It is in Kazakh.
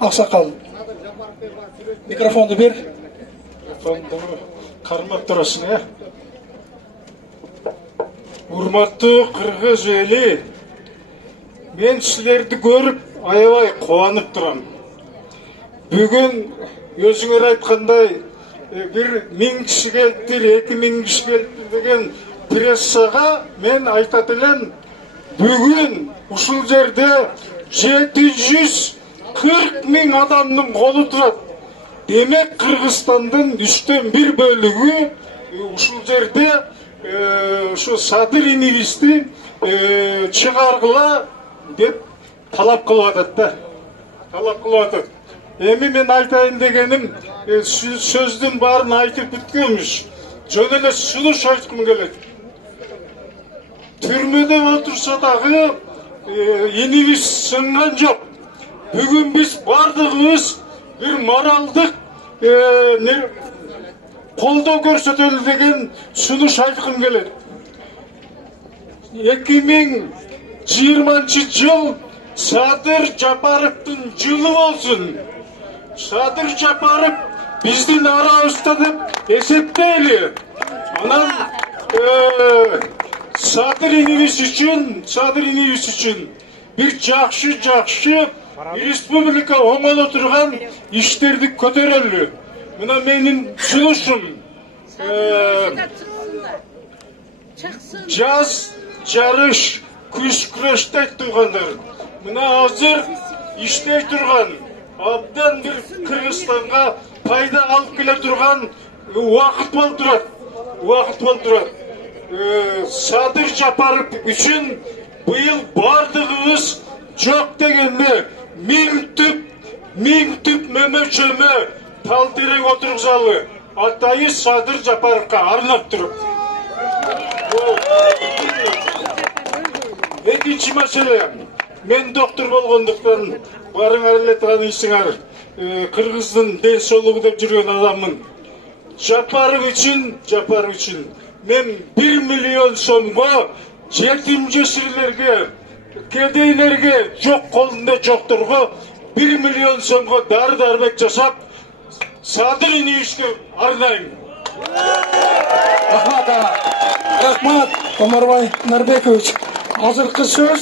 Ақсақал, микрофонды бер. Қармап тұрасың, ә? Урматты қырғыз елі, мен сілерді көріп, аябай қуанып тұрам. Бүгін өзіңер айтқандай, бір 1000 кіші келттір, 2000 кіші келттір деген прессаға мен айтатылен, бүгін ұшыл жерде 740 000 адамның қолы тұрады. Демек Қырғызстандың 1/3 бөлігі ұшыл жерде şu Садыр инвести шығарғыла деп талап қылып атады. Эми мен айтайын дегенім, сөздің барын айтып бүткенміш. Жөн эле сунуш айткым келет. Түрмеде отырса дағы инвест сынған жоқ. Бүгін біз бардығымыз bir moralдық қолдау көрсөтөлү деген сунуш айткым келет. 2020 жыл Садыр Жапаровдун жылы болсун. Садыр Жапаров биздин арабызда деп эсептейли. Анан Садыр инвест үчүн bir жакшы республика оңоло турган иштерди көтөрөлү. Мына менин сунушум. Жаз жарыш күш күрөштөй тургандар. Мына азыр иштей турган, абдан бир Кыргызстанга пайда алып келе турган убакыт болуп турат. Садыр Жапаров үчүн быйыл бардыгыбыз жок дегенде 1000 түп мөмөчөмө тал терек отургузалы. Атайы Садыр Жапаровка арнап туруп. Экинчи маселе, мен доктор болгондуктан барыңар эле таанысыңар, Кыргыздын ден соолугу деп жүргөн адаммын. Жапаров үчүн мен 1 миллион сомго жетим жесирлерге, кедейлерге, жок колунда жокторго 1 миллион сомго дары-дармек жасап, Садыр инвестке арнайм. Рахмат, Омарбай Нарбекович. Азыркы сөз